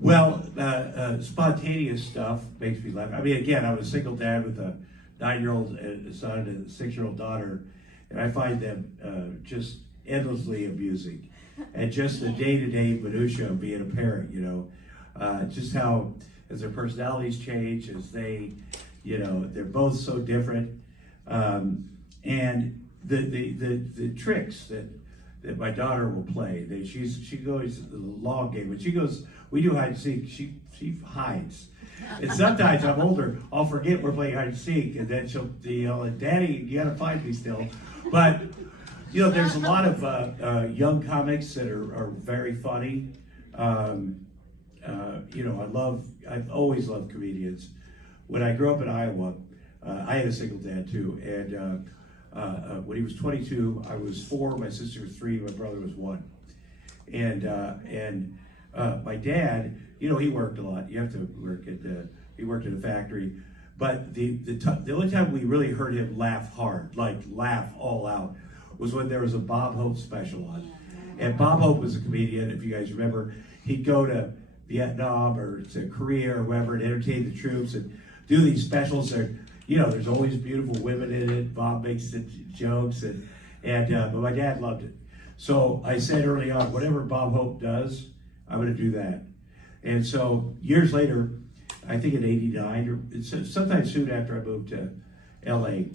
Well, spontaneous stuff makes me laugh. I mean, again, I'm a single dad with a 9-year-old son and a 6-year-old daughter, and I find them just endlessly amusing. And just the day-to-day minutia of being a parent, just how as their personalities change, as they, they're both so different, and the tricks that my daughter will play. She goes the long game. When she goes, we do hide and seek. She hides, and sometimes I'm older. I'll forget we're playing hide and seek, and then she'll yell, "Daddy, you gotta find me still." But there's a lot of young comics that are very funny. I've always loved comedians. When I grew up in Iowa, I had a single dad too, and when he was 22, I was 4, my sister was 3, my brother was 1. And my dad, he worked a lot. You have to work he worked at a factory. But the only time we really heard him laugh hard, like laugh all out, was when there was a Bob Hope special on. And Bob Hope was a comedian, if you guys remember. He'd go to Vietnam or to Korea or wherever and entertain the troops and do these specials. There's always beautiful women in it. Bob makes the jokes, but my dad loved it. So I said early on, whatever Bob Hope does, I'm going to do that. And so years later, I think in '89 or sometime soon after I moved to LA,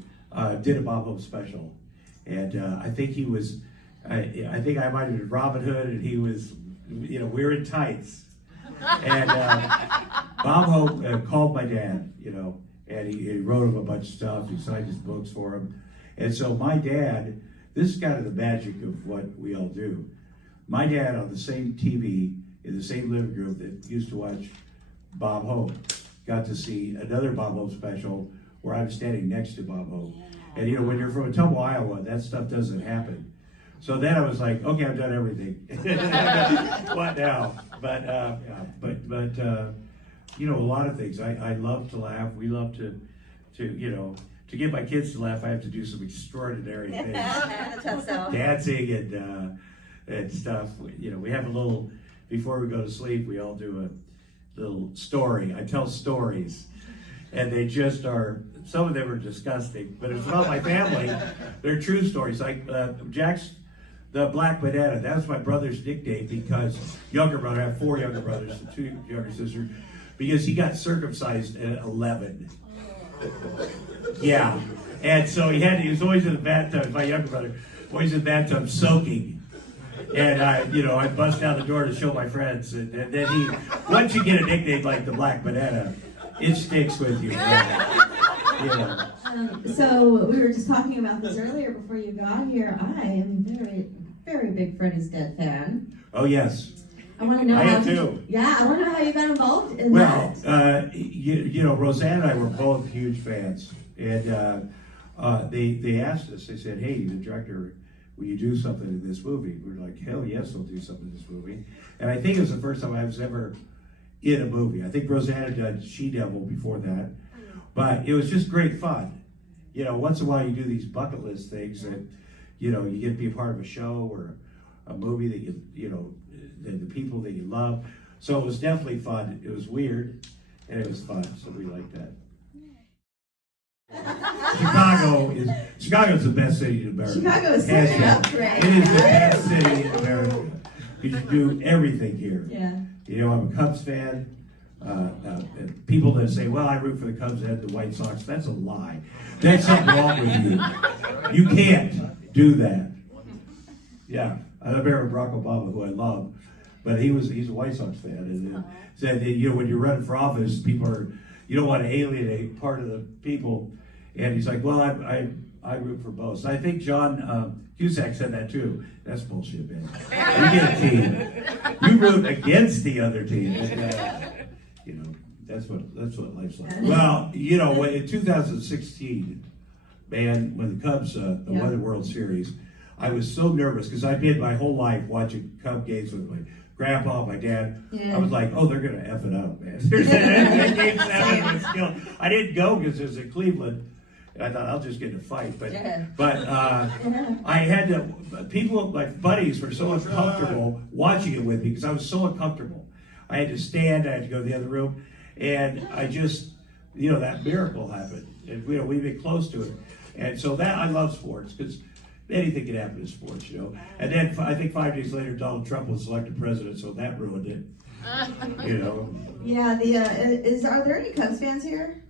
did a Bob Hope special, and I think he was, I think I might have been Robin Hood, and he was, we were in tights, and Bob Hope called my dad, and he wrote him a bunch of stuff. He signed his books for him. And so my dad, this is kind of the magic of what we all do. My dad on the same TV, in the same living room that used to watch Bob Hope, got to see another Bob Hope special where I was standing next to Bob Hope. And when you're from Tumble, Iowa, that stuff doesn't happen. So then I was like, okay, I've done everything. What now? But a lot of things. I love to laugh. We love to get my kids to laugh. I have to do some extraordinary things, dancing and stuff. We have a little, before we go to sleep, we all do a little story. I tell stories, and they just are. Some of them are disgusting, but it's about my family. They're true stories. Like Jack's the Black Banana. That was my brother's nickname because younger brother. I have 4 younger brothers and 2 younger sisters. Because he got circumcised at 11. Yeah. And so he was always in the bathtub, my younger brother, always in the bathtub soaking. And I bust down the door to show my friends. And then once you get a nickname like the Black Banana, it sticks with you. So we were just talking about this earlier before you got here. I am a very, very big Fred Astaire fan. Oh, yes. I want to know. I am too. Yeah, I want to know how you got involved in that. Well, Roseanne and I were both huge fans, and they asked us. They said, "Hey, the director, will you do something in this movie?" We're like, "Hell yes, I'll do something in this movie." And I think it was the first time I was ever in a movie. I think Roseanne had done She-Devil before that, but it was just great fun. Once in a while you do these bucket list things that, you get to be a part of a show or a movie that the people that you love. So it was definitely fun. It was weird, and it was fun. So we liked that. Chicago's the best city in America. Chicago is such an upgrade. It is the best city in America. You can do everything here. Yeah. I'm a Cubs fan. And people that say, well, I root for the Cubs and the White Sox, that's a lie. There's something wrong with you. You can't do that. Yeah. I remember Barack Obama, who I love, but he's a White Sox fan, and said that, when you're running for office, you don't want to alienate part of the people. And he's like, well, I root for both. So I think John Cusack said that too. That's bullshit, man. You get a team. You root against the other team. And, that's what life's like. Well, in 2016, man, when the Cubs won the World Series, I was so nervous because I've been my whole life watching Cub games with my grandpa, my dad. Yeah. I was like, oh, they're going to F it up, man. Game 7 was killed. I didn't go because it was in Cleveland. And I thought, I'll just get in a fight. But I had to, my buddies were so uncomfortable watching it with me because I was so uncomfortable. I had to stand, I had to go to the other room, and I just, that miracle happened. And, we've been close to it. And so that, I love sports, because anything can happen in sports, And then I think 5 days later, Donald Trump was elected president, so that ruined it, Yeah, are there any Cubs fans here?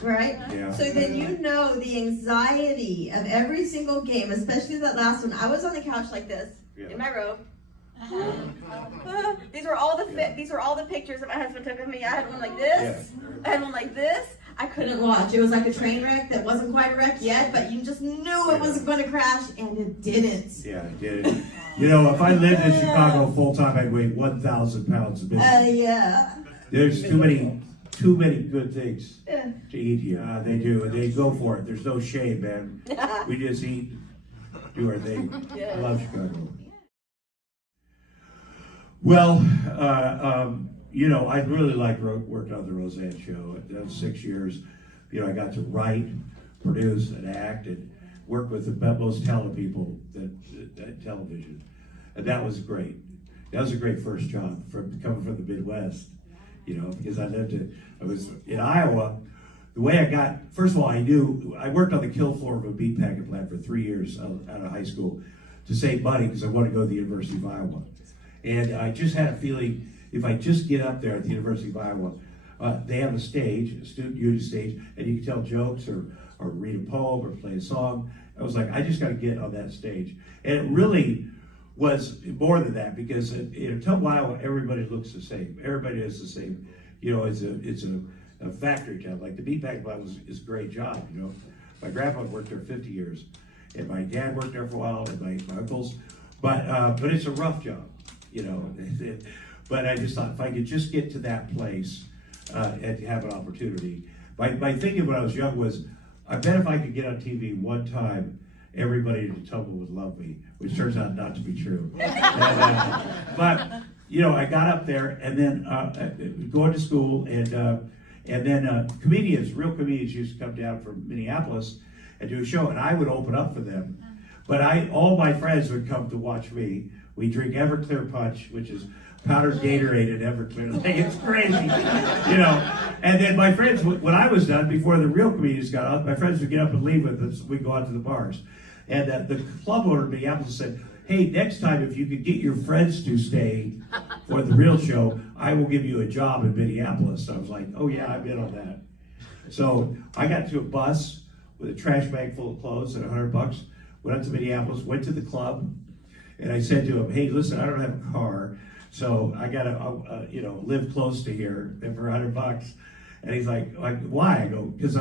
Right? Yeah. So then the anxiety of every single game, especially that last one. I was on the couch like this, in my robe. These were all the pictures that my husband took of me. I had one like this. I had one like this. I couldn't watch. It was like a train wreck that wasn't quite a wreck yet, but you just knew it was going to crash, and it didn't. Yeah, it did. If I lived in Chicago full time, I'd weigh 1,000 pounds a bit. Yeah. There's too many good things to eat here. They do, and they go for it. There's no shame, man. We just eat, do our thing. I love Chicago. Well, I really liked working on the Roseanne show. That was 6 years. I got to write, produce, and act, and work with the most talented people at television. And that was great. That was a great first job coming from the Midwest, because I was in Iowa. The way first of all, I worked on the kill floor of a meat packing plant for 3 years out of high school to save money because I wanted to go to the University of Iowa. And I just had a feeling if I just get up there at the University of Iowa, they have a student unit stage, and you can tell jokes or read a poem or play a song. I was like, I just got to get on that stage. And it really was more than that, because in Tubbo, Iowa, everybody looks the same. Everybody is the same. It's a factory town. Like the meatpacking plant is a great job. My grandpa worked there 50 years, and my dad worked there for a while, and my uncles. But it's a rough job. But I just thought if I could just get to that place and have an opportunity. My thinking when I was young was, I bet if I could get on TV one time, everybody in Tubbo would love me, which turns out not to be true. But I got up there, and then going to school, and then real comedians used to come down from Minneapolis and do a show, and I would open up for them. But all my friends would come to watch me. We drink Everclear Punch, which is powdered Gatorade and Everclear. Like, it's crazy, And then my friends, when I was done, before the real comedians got up, my friends would get up and leave with us. We'd go out to the bars. And the club owner in Minneapolis said, hey, next time if you could get your friends to stay for the real show, I will give you a job in Minneapolis. So I was like, oh yeah, I'm in on that. So I got to a bus with a trash bag full of clothes and $100, went up to Minneapolis, went to the club, and I said to him, hey, listen, I don't have a car, so I got to, live close to here and for $100. And he's like, why? I go, because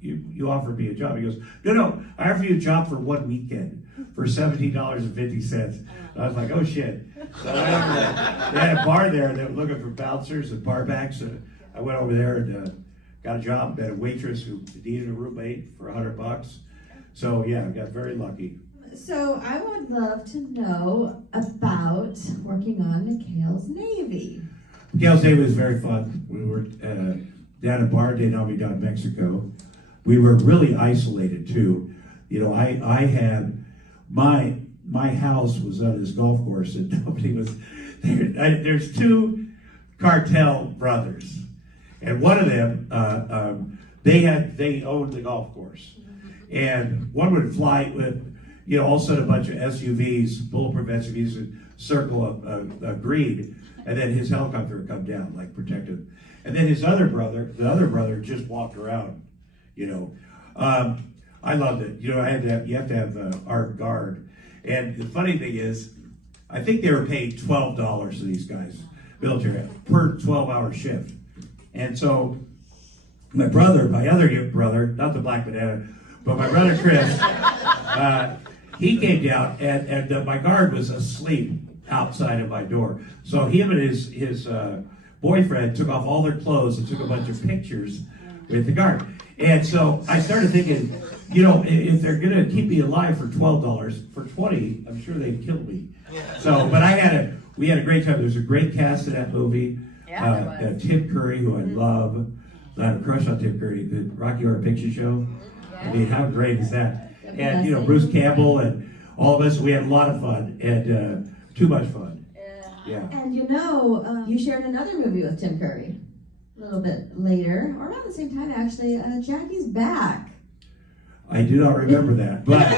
you offered me a job. He goes, no, I offered you a job for one weekend for $17.50. I was like, oh shit. So they had a bar there that was looking for bouncers and bar backs. And I went over there and got a job, met a waitress who needed a roommate for $100. So yeah, I got very lucky. So I would love to know about working on McHale's Navy. McHale's Navy was very fun. We were down at Bar de Navy down in Mexico. We were really isolated too. I had my house was on this golf course, and nobody was there. There's two cartel brothers, and one of them they owned the golf course, and one would fly with all of a sudden a bunch of SUVs, bulletproof SUVs, would circle a green, and then his helicopter would come down, like protect him. And then the other brother just walked around, I loved it. You have to have armed guard. And the funny thing is, I think they were paid $12 to these guys, military, per 12-hour shift. And so my other brother, not the Black Banana, but my brother Chris, he came down, and my guard was asleep outside of my door. So him and his boyfriend took off all their clothes and took a bunch of pictures with the guard. And so I started thinking, if they're gonna keep me alive for $12, for $20, I'm sure they'd kill me. So, but we had a great time. There's a great cast in that movie. Yeah, Tim Curry, who I love. I have a crush on Tim Curry, the Rocky Horror Picture Show. I mean, how great is that? And Bruce Campbell and all of us, we had a lot of fun, and too much fun. Yeah. And you shared another movie with Tim Curry a little bit later, or around the same time actually. Jackie's Back. I do not remember that, but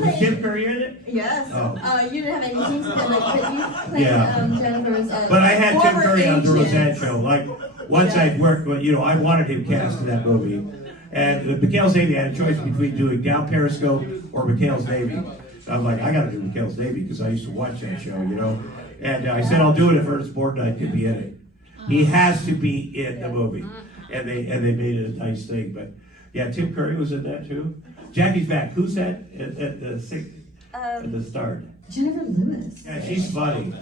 was Tim Curry in it? Yes. Oh. You didn't have any scenes with him, but you played Yeah. Jennifer's. But I had Tim former Curry on the agent. Roseanne show. Like once Yeah. I'd worked, I wanted him cast in that movie. And McHale's Navy had a choice between doing Down Periscope or McHale's Navy. I was like, I got to do McHale's Navy because I used to watch that show, And I said, I'll do it if Ernest Borgnine could be in it. He has to be in the movie, and they made it a nice thing. But yeah, Tim Curry was in that too. Jackie's Back. Who's that at the start? Jennifer Lewis. Yeah, she's funny.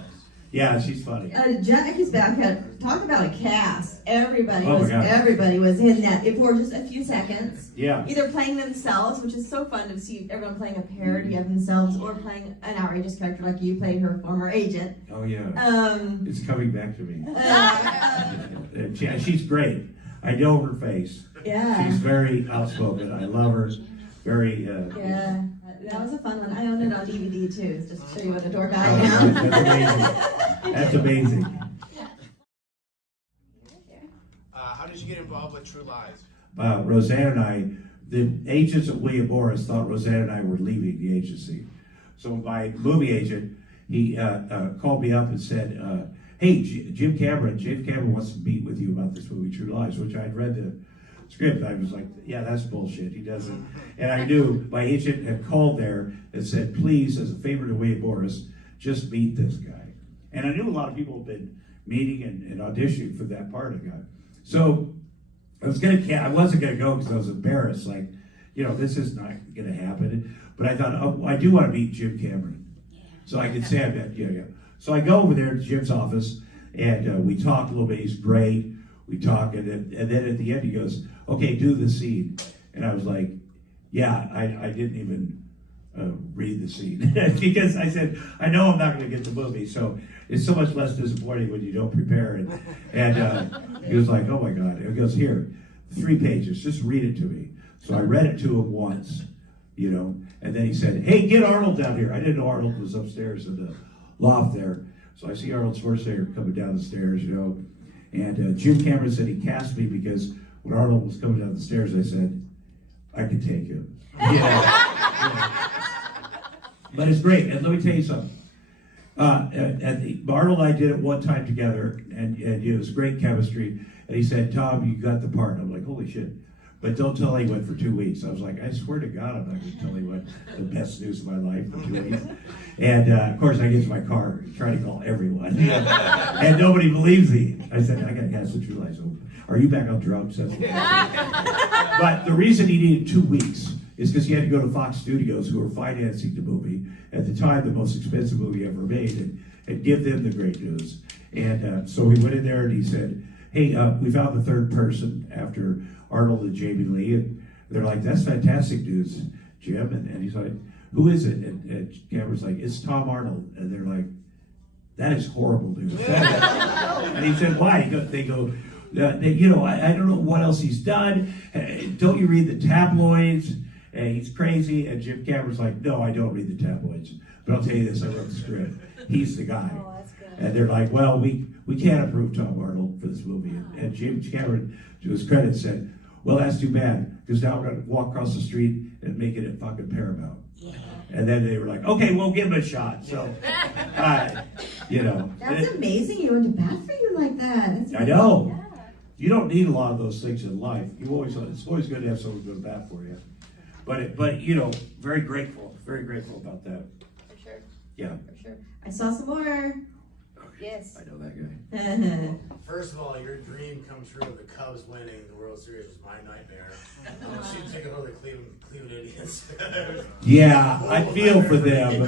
Yeah, she's funny. Jackie's Back talk about a cast. Everybody Oh my was God. in that for just a few seconds. Yeah. Either playing themselves, which is so fun to see everyone playing a parody of themselves, or playing an outrageous character like you played her former agent. Oh yeah. It's coming back to me. She's great. I know her face. Yeah. She's very outspoken. I love her. Very. Yeah. That was a fun one. I own it on DVD too. It's just to show you what a dork I Oh, am. that's amazing. How did you get involved with True Lies? Roseanne and I, the agents at William Morris thought Roseanne and I were leaving the agency. So my movie agent, he called me up and said, hey, James Cameron wants to meet with you about this movie, True Lies, which I had read the script. I was like, yeah, that's bullshit. He doesn't. And I knew my agent had called there and said, please, as a favor to William Morris, just meet this guy. And I knew a lot of people had been meeting and auditioning for that part of the guy. So I wasn't gonna go because I was embarrassed. Like, this is not gonna happen. But I thought, oh, I do want to meet Jim Cameron, so I could say I met. Yeah. So I go over there to Jim's office and we talk a little bit. He's great. We talk, and then at the end he goes, okay, do the scene. And I was like, yeah, I didn't even read the scene because I said, I know I'm not going to get the movie, so it's so much less disappointing when you don't prepare. And he was like, oh my God. And he goes, here, 3 pages, just read it to me. So I read it to him once, and then he said, hey, get Arnold down here. I didn't know Arnold was upstairs in the loft there. So I see Arnold Schwarzenegger coming down the stairs, And Jim Cameron said he cast me because when Arnold was coming down the stairs, I said, I could take him. But it's great. And let me tell you something. Arnold and I did it one time together, and it was great chemistry. And he said, Tom, you got the part. I'm like, holy shit. But don't tell anyone for 2 weeks. I was like, I swear to God, I'm not going to tell anyone the best news of my life for 2 weeks. And of course, I get to my car, trying to call everyone. And nobody believes me. I said, I got to cast the True Lies. Are you back on drugs? But the reason he needed 2 weeks is because he had to go to Fox Studios, who were financing the movie, at the time the most expensive movie ever made, and give them the great news. And so we went in there and he said, hey, we found the third person after Arnold and Jamie Lee. And they're like, that's fantastic news, Jim. And he's like, who is it? And Cameron's like, it's Tom Arnold. And they're like, that is horrible news. And he said, why? They go, I don't know what else he's done. Don't you read the tabloids? And he's crazy. And Jim Cameron's like, no, I don't read the tabloids. But I'll tell you this, I wrote the script. He's the guy. Oh, that's good. And they're like, well, we can't approve Tom Arnold for this movie. And Jim Cameron, to his credit, said, well, that's too bad, because now we're going to walk across the street and make it at fucking Paramount. And then they were like, okay, we'll give him a shot. So, That's amazing. You went to bat for you like that. That's I know. Yeah. You don't need a lot of those things in life. It's always good to have someone go to bat for you. But very grateful about that. For sure. Yeah. For sure. I saw some more. Yes. I know that guy. First of all, your dream come true of the Cubs winning the World Series was my nightmare. She'd take over the Cleveland Indians. Yeah, I feel for them.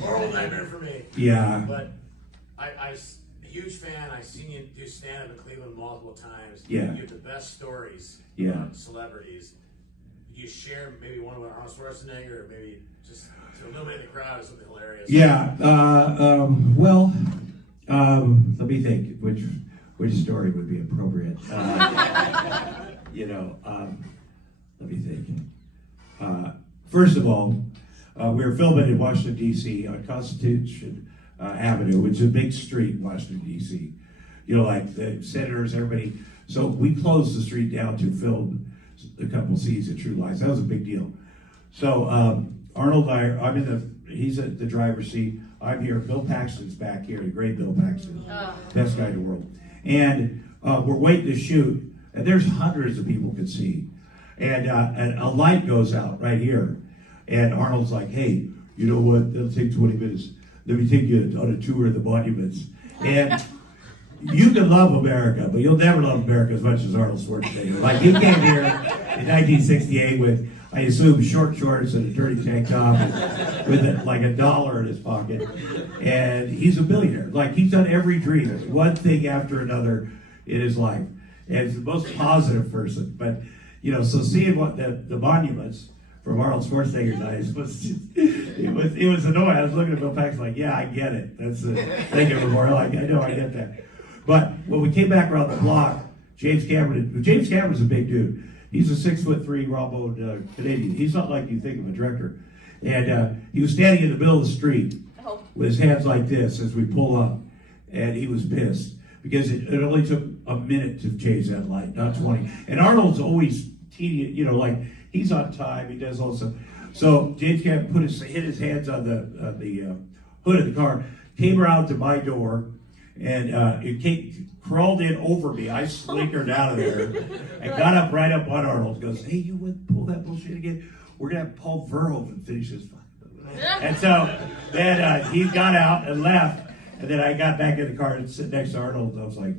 Horrible nightmare for me. Yeah. But I'm a huge fan. I've seen you do stand-up in Cleveland multiple times. Yeah. You have the best stories Yeah. about celebrities. You share maybe one with Arnold Schwarzenegger, or maybe just to illuminate the crowd is something hilarious. Yeah. Let me think which story would be appropriate. Let me think. First of all, we were filming in Washington, D.C. on Constitution Avenue, which is a big street in Washington, D.C. You know, like the senators, everybody. So we closed the street down to film a couple scenes of True Lies. That was a big deal. So Arnold and I, he's at the driver's seat. I'm here. Bill Paxton's back here, the great Bill Paxton, best guy in the world. And we're waiting to shoot, and there's hundreds of people can see. And a light goes out right here. And Arnold's like, hey, you know what? It'll take 20 minutes. Let me take you on a tour of the monuments. And you can love America, but you'll never love America as much as Arnold Schwarzenegger. Like, he came here in 1968 with, I assume, short shorts and a dirty tank top with like $1 in his pocket. And he's a billionaire. Like, he's done every dream, one thing after another in his life. And he's the most positive person. But, you know, so seeing what the monuments from Arnold Schwarzenegger's eyes it was annoying. I was looking at Bill Paxton like, yeah, I get it. That's the thing of memorial. I know, I get that. But when we came back around the block, James Cameron's a big dude. He's a 6'3" raw-boned Canadian. He's not like you think of a director. And he was standing in the middle of the street with his hands like this as we pull up. And he was pissed because it only took a minute to change that light, not 20. And Arnold's always tedious, you know, like he's on time, he does all this stuff. So James Cameron hit his hands on the hood of the car, came around to my door, and crawled in over me. I slinkered out of there and got up right up on Arnold. Goes, hey, you wouldn't pull that bullshit again? We're going to have Paul Verhoeven finish this fucking. And so then he got out and left. And then I got back in the car and sit next to Arnold. And I was like,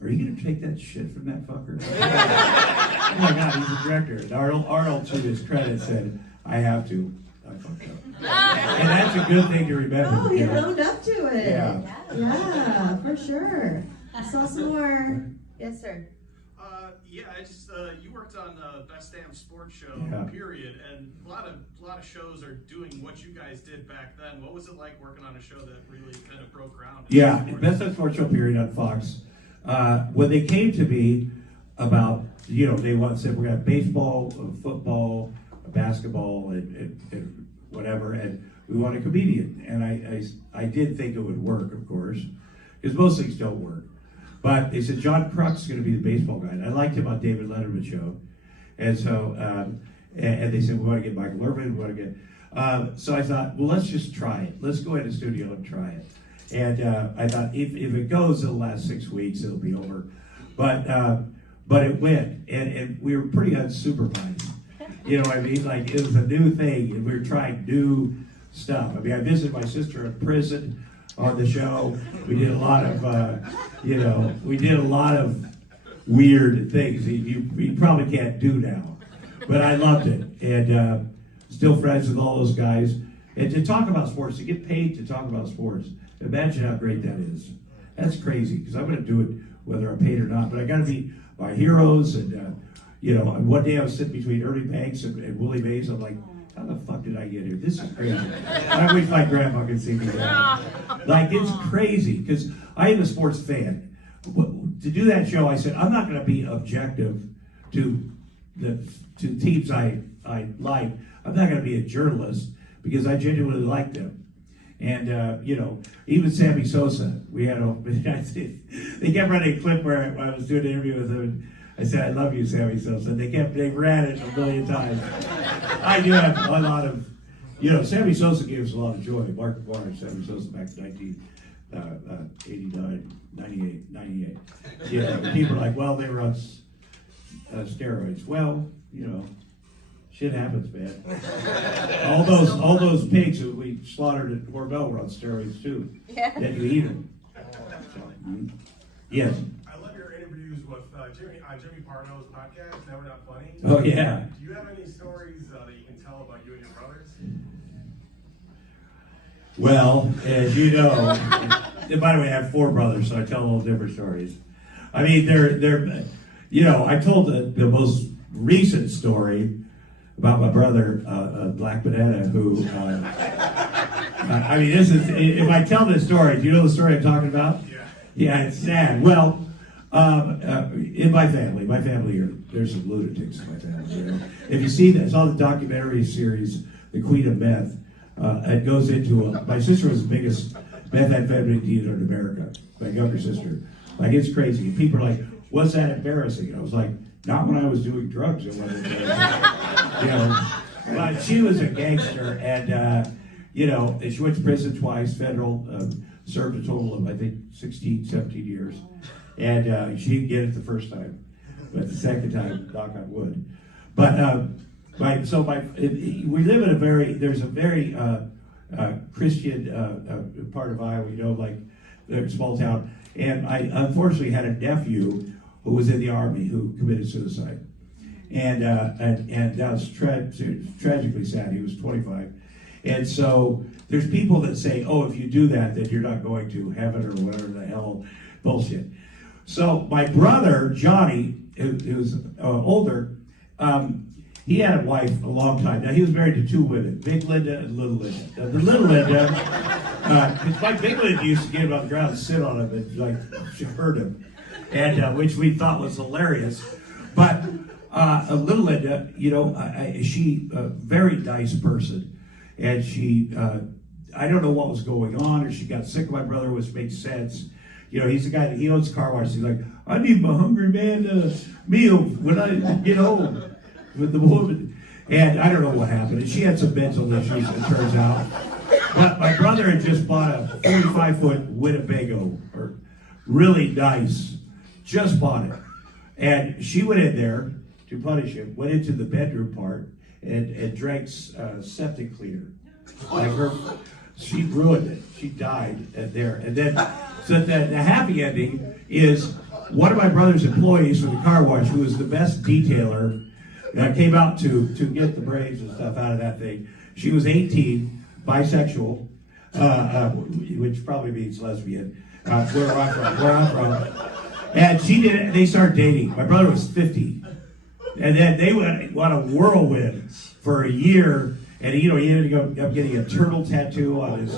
are you going to take that shit from that fucker? Oh my God, he's a director. And Arnold, to his credit, said, I have to. I fucked up. And that's a good thing to remember. Oh, he owned up to it. Yeah. Yeah, for sure. I saw some more. Yes, sir. Yeah, I just you worked on Best Damn Sports Show, Yeah. period, and a lot of shows are doing what you guys did back then. What was it like working on a show that really kind of broke ground? Yeah, Best Damn Sports Show, period, on Fox. When they came to me about, you know, they said we're going to have baseball, football, basketball, and whatever, and we want a comedian. And I did think it would work, of course, because most things don't work. But they said John Kruk's is going to be the baseball guy. And I liked him on David Letterman's show. And so, and they said, we want to get Michael Irvin, we want to get, so I thought, well, let's just try it. Let's go in the studio and try it. And I thought, if it goes, it'll last 6 weeks, it'll be over. But it went, and we were pretty unsupervised. You know what I mean? Like, it was a new thing, and we were trying new stuff. I mean, I visited my sister in prison on the show. We did a lot of, weird things you probably can't do now. But I loved it, and still friends with all those guys. And to talk about sports, to get paid to talk about sports, imagine how great that is. That's crazy, because I'm going to do it whether I'm paid or not. But I got to be my heroes, and one day I was sitting between Ernie Banks and Willie Mays. I'm like, how the fuck did I get here? This is crazy. I wish my grandpa could see me now. Like, it's crazy, because I am a sports fan. To do that show, I said, I'm not going to be objective to teams I like. I'm not going to be a journalist, because I genuinely like them. And, even Sammy Sosa, they kept running a clip where I was doing an interview with him, and I said, I love you, Sammy Sosa. They ran it a million times. I do have a lot of, Sammy Sosa gave us a lot of joy. Mark McGuire, Sammy Sosa back in 1989, 98. People are like, well, they were on steroids. Well, shit happens, man. all those pigs that we slaughtered at Hormel were on steroids too. Yeah. Then you eat them. Yes. I love your interviews with Jimmy Pardo's podcast, Never Not Funny. Oh, yeah. Do you have any stories that you can tell about you and your brothers? Well, as you know, and by the way, I have 4 brothers, so I tell all different stories. I mean, I told the most recent story about my brother, Black Banana, who, this is, if I tell this story, do you know the story I'm talking about? Yeah. Yeah, it's sad. Well, in my family there's some lunatics in my family. If you see that, saw the documentary series, The Queen of Meth, it goes into my sister was the biggest methamphetamine dealer in America, my younger sister. Like, it's crazy. And people are like, what's that embarrassing? And I was like, not when I was doing drugs. It wasn't embarrassing. You know, but she was a gangster, and you know, and she went to prison twice, federal, served a total of, I think, 16, 17 years. And she didn't get it the first time, but the second time, knock on wood. But we live in there's a very Christian part of Iowa, you know, like a small town. And I unfortunately had a nephew who was in the Army who committed suicide. And that was tragically sad. He was 25. And so there's people that say, oh, if you do that, then you're not going to heaven or whatever the hell bullshit. So my brother, Johnny, who's older, he had a wife a long time. Now, he was married to two women, Big Linda and Little Linda. Now, the Little Linda, because my Big Linda used to get him on the ground and sit on him and like hurt him, and which we thought was hilarious. But Little Linda, you know, she a very nice person, and she, I don't know what was going on, or she got sick of my brother, which makes sense. You know, he's the guy that he owns car washes. He's like, I need my hungry man meal when I get home with the woman. And I don't know what happened. And she had some mental issues, it turns out. But my brother had just bought a 45-foot Winnebago, or really nice, just bought it. And she went in there to punish him, went into the bedroom part, and drank septic cleaner. Like she ruined it. She died there. And then, so the happy ending is one of my brother's employees from the car wash, who was the best detailer, came out to get the braids and stuff out of that thing. She was 18, bisexual, which probably means lesbian, where I'm from. And she did it, they started dating. My brother was 50. And then they went on a whirlwind for a year. And, you know, he ended up getting a turtle tattoo on his,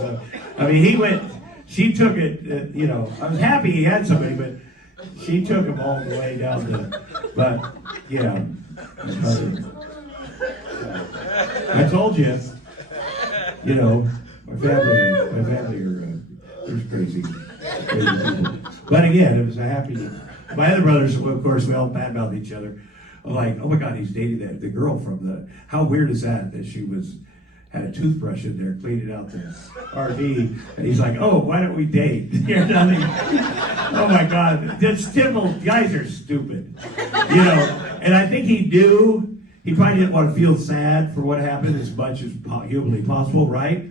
I mean, she took it, you know, I was happy he had somebody, but she took him all the way down to, but, yeah. I told you, you know, my family are there's crazy people. But again, it was a happy. My other brothers, of course, we all badmouth each other. I'm like, oh my God, he's dating the girl from the. How weird is that she had a toothbrush in there cleaning out the RV, and he's like, oh, why don't we date? Oh my God, that's typical. Guys are stupid, you know. And I think he knew he probably didn't want to feel sad for what happened as much as humanly possible, right?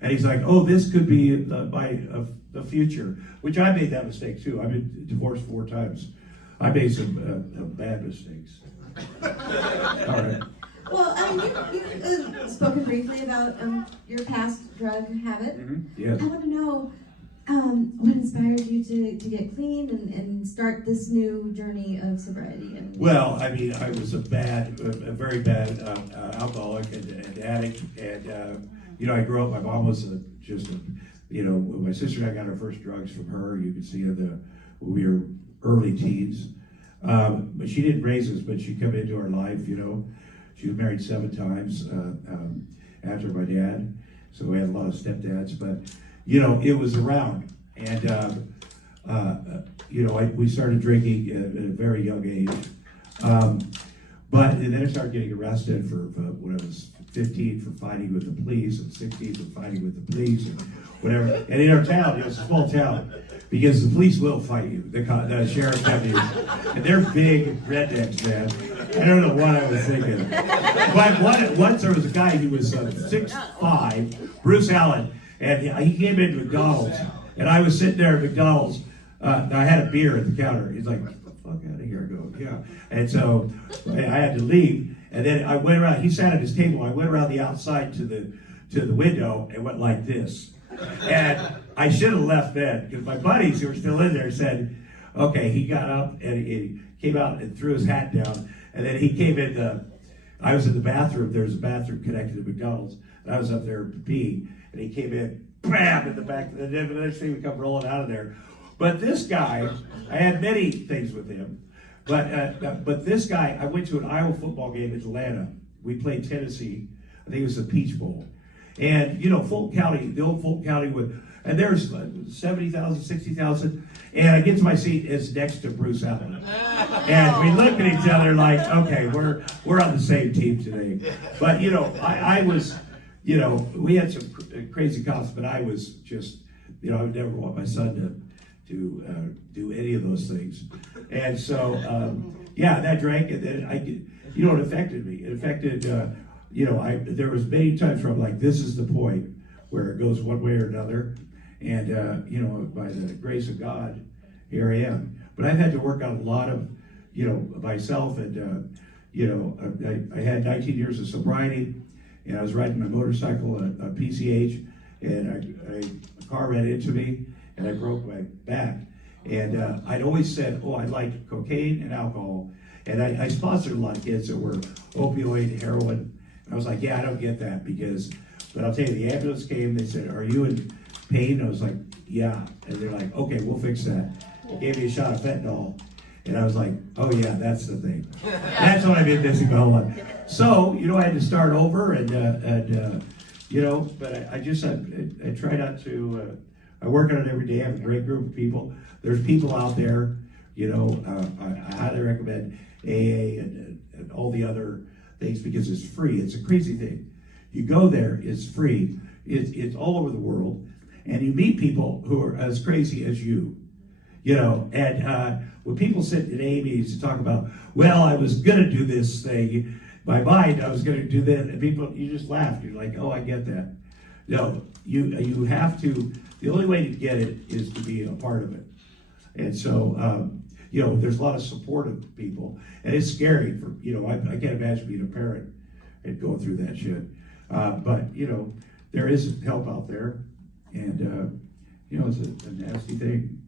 And he's like, oh, this could be the future, which I made that mistake too. I've been divorced 4 times. I made some bad mistakes. All right. Well, I mean, you've spoken briefly about your past drug habit. Mm-hmm. Yes. I want to know what inspired you to get clean and start this new journey of sobriety. Well, I mean, I was a very bad alcoholic and addict, and you know, I grew up. My mom was you know, my sister and I got our first drugs from her. You can see when we were early teens. But she didn't raise us, but she came into our life, you know. She was married 7 times after my dad, so we had a lot of stepdads. But, you know, it was around. And, you know, we started drinking at a very young age. And then I started getting arrested for when I was 15 for fighting with the police, and 16 for fighting with the police, and whatever. And in our town, it was a small town, because the police will fight you, the sheriff's deputies. And they're big rednecks, man. I don't know what I was thinking. But once there was a guy, he was 6'5", Bruce Allen, and he came into McDonald's, and I was sitting there at McDonald's. I had a beer at the counter. He's like, get the fuck out of here. I go, yeah. And so I had to leave. And then I went around, he sat at his table, I went around the outside to the window and went like this. And I should have left then, because my buddies who were still in there said, okay, he got up and he came out and threw his hat down. And then he came in, I was in the bathroom, there's a bathroom connected to McDonald's, and I was up there peeing, and he came in, bam, in the back, and then the next thing we come rolling out of there. But this guy, I had many things with him, but this guy, I went to an Iowa football game in Atlanta. We played Tennessee. I think it was the Peach Bowl. And, you know, Fulton County, the old Fulton County And there's 70,000, 60,000. And I get to my seat, it's next to Bruce Allen. And we look at each other like, okay, we're on the same team today. But, you know, I was, you know, we had some crazy cops, but I was just, you know, I would never want my son to do any of those things. And so, yeah, that drank, and then you know, it affected me. It affected, you know, there was many times where I'm like, this is the point where it goes one way or another. And, you know, by the grace of God, here I am. But I've had to work on a lot of, you know, myself. And, you know, I had 19 years of sobriety, and I was riding my motorcycle, a PCH, and a car ran into me, and I broke my back. And I'd always said, oh, I like cocaine and alcohol. And I sponsored a lot of kids that were opioid, heroin. And I was like, yeah, I don't get that but I'll tell you, the ambulance came, they said, are you in pain? I was like, yeah. And they're like, okay, we'll fix that. They gave me a shot of fentanyl. And I was like, oh yeah, that's the thing. That's what I've been missing my whole life. So, you know, I had to start over and you know, but I try not to, I work on it every day. I have a great group of people. There's people out there, you know, I highly recommend AA and all the other things because it's free. It's a crazy thing. You go there, it's free. It's all over the world. And you meet people who are as crazy as you know, and when people sit in AA meetings to talk about, well, I was going to do this thing, my mind, I was going to do that, and people, you just laugh. You're like, oh, I get that. No, you have to, the only way to get it is to be a part of it. And so, you know, there's a lot of supportive people, and it's scary for, you know, I can't imagine being a parent and going through that shit. But, you know, there is help out there, and, you know, it's a nasty thing.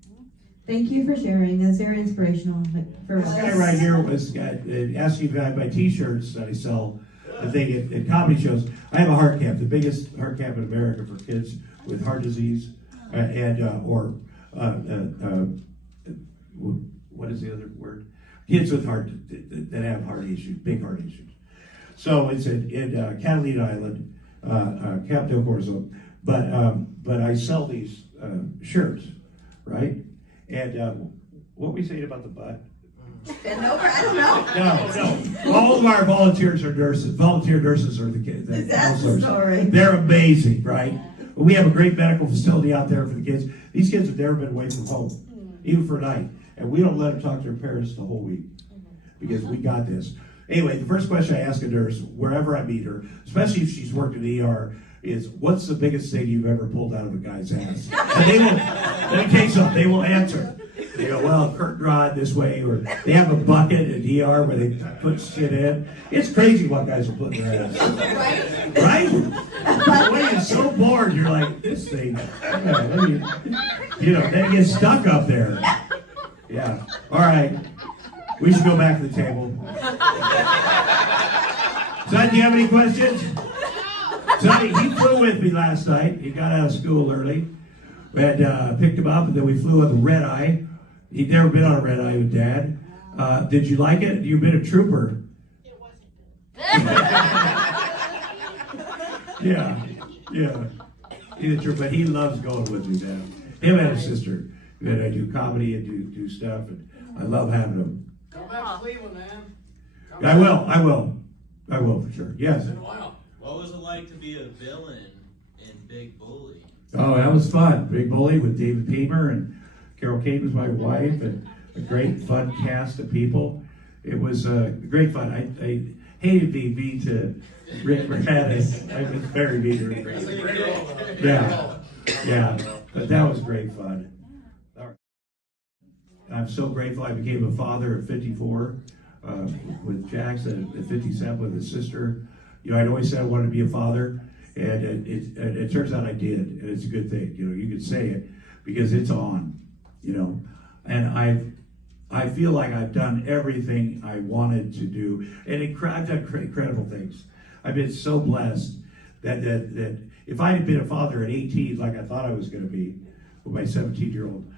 Thank you for sharing. It's very inspirational for This us. guy right here was asking if I buy t-shirts that I sell the thing at comedy shows. I have a heart camp, the biggest heart camp in America for kids with heart disease what is the other word? Kids with that have heart issues, big heart issues. So it's in Catalina Island, Camp del Corso. But I sell these shirts, right? And what were we saying about the butt? Bend over, I don't know. No. All of our volunteers are nurses. Volunteer nurses are the kids. That's the story. They're amazing, right? We have a great medical facility out there for the kids. These kids have never been away from home, even for a night. And we don't let them talk to their parents the whole week because we got this. Anyway, the first question I ask a nurse, wherever I meet her, especially if she's worked in ER, is what's the biggest thing you've ever pulled out of a guy's ass? And they will, let me tell you something, they will answer. They go, well, curtain rod this way, or they have a bucket at ER where they put shit in. It's crazy what guys will put in their ass. Right? When you're so bored, you're like, this thing, you know, they get stuck up there. Yeah. All right. We should go back to the table. Son, do you have any questions? Sonny, he flew with me last night. He got out of school early. And picked him up, and then we flew on the red eye. He'd never been on a red eye with Dad. Did you like it? You've been a trooper. It wasn't good. Yeah. He's a trooper, but he loves going with me, man. Him and his sister. And I do comedy and do stuff, and I love having them. Come back to Cleveland, man. I will for sure. Yes. It's been a while. What was it like to be a villain in Big Bully? Oh, that was fun. Big Bully with David Piemer, and Carol Kane was my wife, and a great fun cast of people. It was great fun. I hated being mean to Rick Moranis. I was very mean to Rick Moranis. Yeah, but that was great fun. I'm so grateful I became a father at 54 with Jackson, at 57 with his sister. You know, I'd always said I wanted to be a father, and it turns out I did, and it's a good thing. You know, you could say it because it's on, you know, and I feel like I've done everything I wanted to do, and I've done incredible things. I've been so blessed that if I had been a father at 18, like I thought I was going to be, with my 17-year-old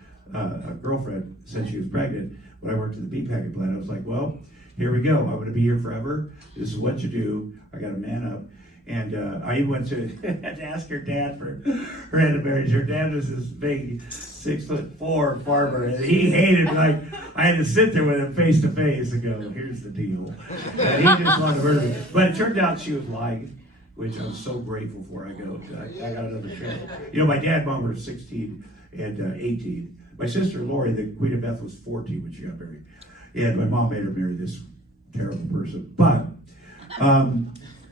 girlfriend said she was pregnant when I worked at the meat packing plant, I was like, well, here we go. I'm going to be here forever. This is what you do. I got to man up. And I even went to had to ask her dad for her hand of marriage. Her dad was this big 6'4" farmer, and he hated me. Like I had to sit there with him face to face and go, "Here's the deal." And he just wanted to murder me. But it turned out she was lying, which I was so grateful for. I got another show. You know, my dad and mom were 16 and 18. My sister Lori, the Queen of Beth, was 14 when she got married, and my mom made her marry this terrible person. But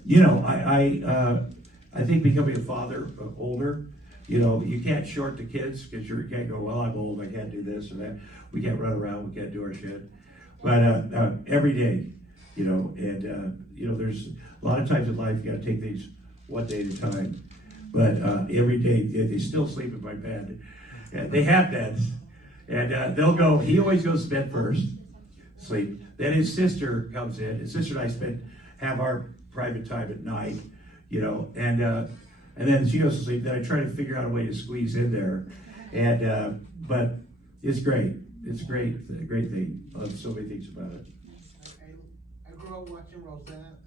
you know, I think becoming a father older, you know, you can't short the kids because you can't go, well, I'm old, I can't do this or that. We can't run around, we can't do our shit. But every day, you know, and you know, there's a lot of times in life you got to take things one day at a time. But every day they still sleep in my bed. And they have beds, and they'll go. He always goes to bed first, sleep. Then his sister comes in. His sister and I have our private time at night, you know, and then she goes to sleep. Then I try to figure out a way to squeeze in there, and but it's great. It's great. It's a great thing. I love so many things about it. I grew up watching Rosanna,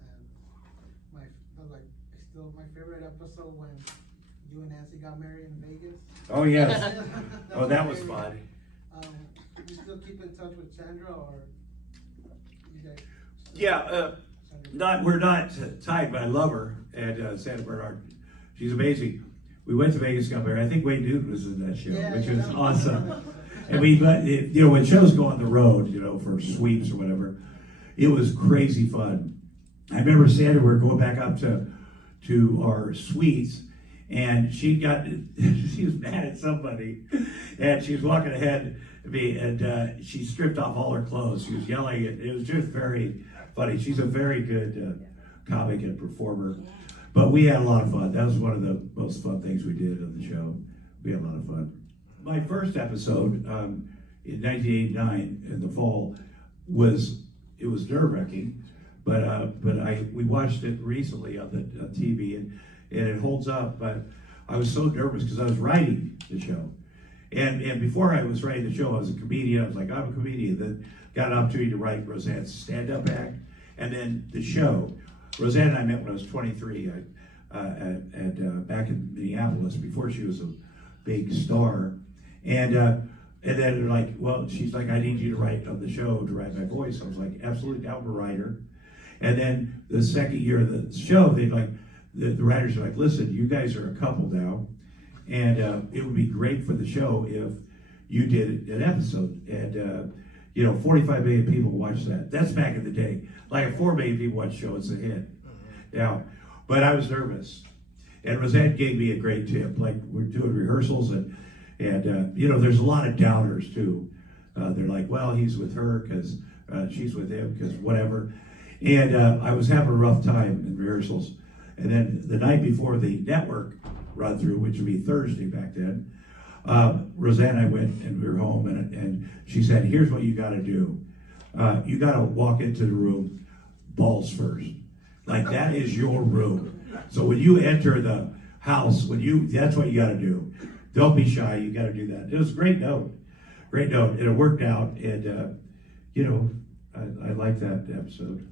and my favorite episode when you and Nancy got married in Vegas. Oh yes. Oh, that was fun. You still keep in touch with Sandra, or you guys? Yeah. We're not tied, but I love her. And Santa Bernard, she's amazing. We went to Vegas, got married. I think Wayne Newton was in that show, which was awesome. And you know, when shows go on the road, you know, for sweeps or whatever, it was crazy fun. I remember Sandra, we were going back up to our suites, and she was mad at somebody, and she was walking ahead of me, and she stripped off all her clothes. She was yelling. It was just very funny. She's a very good comic and performer. But we had a lot of fun. That was one of the most fun things we did on the show. We had a lot of fun. My first episode in 1989 in the fall was nerve-wracking, but we watched it recently on the TV, and it holds up. But I was so nervous because I was writing the show, and before I was writing the show, I was a comedian. I was like, I'm a comedian. Then got an opportunity to write Roseanne's stand-up act, and then the show. Roseanne and I met when I was 23 back in Minneapolis before she was a big star, and then they're like, well, she's like, I need you to write on the show to write my voice. I was like, absolutely down to writer. And then the second year of the show, they like the writers are like, listen, you guys are a couple now, and it would be great for the show if you did an episode. And you know, 45 million people watch that. That's back in the day. Like a 4 million people watch show, it's a hit. Yeah, but I was nervous, and Roseanne gave me a great tip. Like we're doing rehearsals, and you know, there's a lot of doubters too. They're like, well, he's with her because she's with him because whatever. And I was having a rough time in rehearsals. And then the night before the network run through, which would be Thursday back then, Roseanne and I went and we were home, and she said, here's what you got to do. You got to walk into the room balls first. Like that is your room. So when you enter the house, that's what you got to do. Don't be shy. You got to do that. It was a great note. And it worked out. And, you know, I like that episode.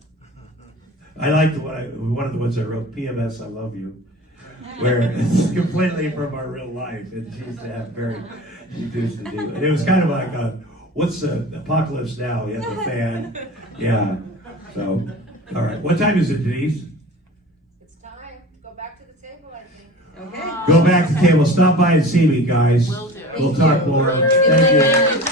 I like one of the ones I wrote, PMS, I love you, where it's completely from our real life. And she used to have she used to do. And it was kind of like, what's the apocalypse now? You have the fan. Yeah. So, all right. What time is it, Denise? It's time to go back to the table, I think. Okay. Go back to the table. Stop by and see me, guys. Will do. We'll talk more. Thank you.